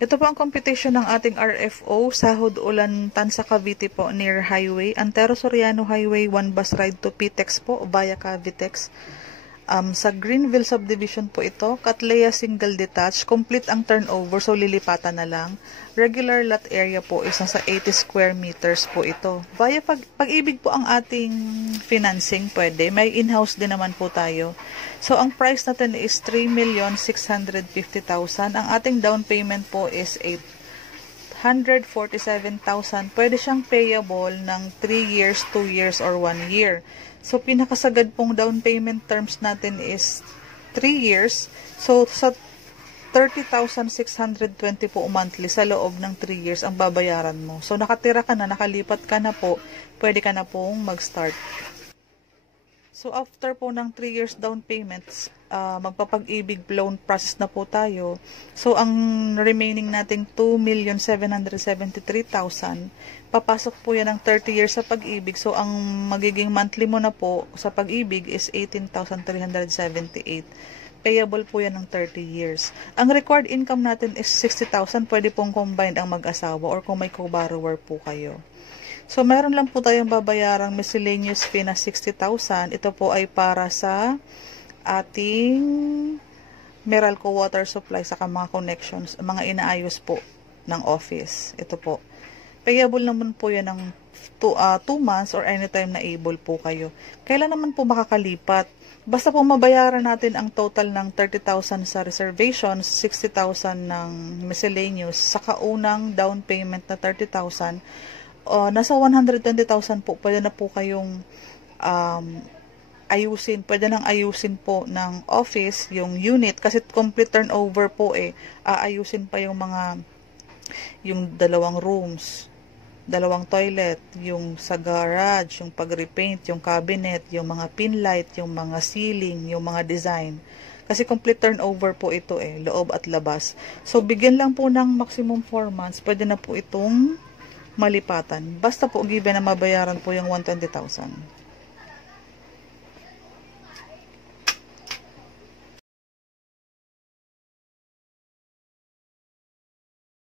Ito po ang computation ng ating RFO, Sahod Ulan, Tansa, Cavite po, near Highway. Antero Soriano Highway, 1 bus ride to PTEX po, via Cavitex. Sa Greenville Subdivision po ito, Catlea Single Detached, complete ang turnover, so lilipatan na lang. Regular lot area po is nasa 80 square meters po ito. Via Pag-ibig po ang ating financing, pwede. May in-house din naman po tayo. So, ang price natin is 3,650,000. Ang ating down payment po is 147,000. Pwede siyang payable ng 3 years, 2 years, or 1 year. So, pinakasagad pong down payment terms natin is 3 years. So, sa 30,620 po monthly sa loob ng 3 years ang babayaran mo. So, nakatira ka na, nakalipat ka na po, pwede ka na pong mag-start. So, after po ng 3 years down payments, magpapag-ibig loan process na po tayo. So, ang remaining nating 2,773,000, papasok po yan ng 30 years sa pag-ibig. So, ang magiging monthly mo na po sa pag-ibig is 18,378. Payable po yan ng 30 years. Ang required income natin is 60,000. Pwede pong combined ang mag-asawa or kung may co-borrower po kayo. So, meron lang po tayong babayarang miscellaneous fee na 60,000. Ito po ay para sa ating Meralco water supply sa mga connections, mga inaayos po ng office. Ito po. Payable naman po yan ng 2 months or anytime na able po kayo. Kailan naman po makakalipat? Basta po mabayaran natin ang total ng 30,000 sa reservations, 60,000 ng miscellaneous, saka unang down payment na 30,000, nasa 120,000 po, pwede na po kayong pwede nang ayusin po ng office, yung unit, kasi complete turnover po aayusin pa yung dalawang rooms, dalawang toilet, yung sa garage, yung pag-repaint, yung cabinet, yung mga pin light, yung mga ceiling, yung mga design. Kasi complete turnover po ito loob at labas. So, bigyan lang po ng maximum 4 months, pwede na po itong malipatan. Basta po given na mabayaran po yung 120,000.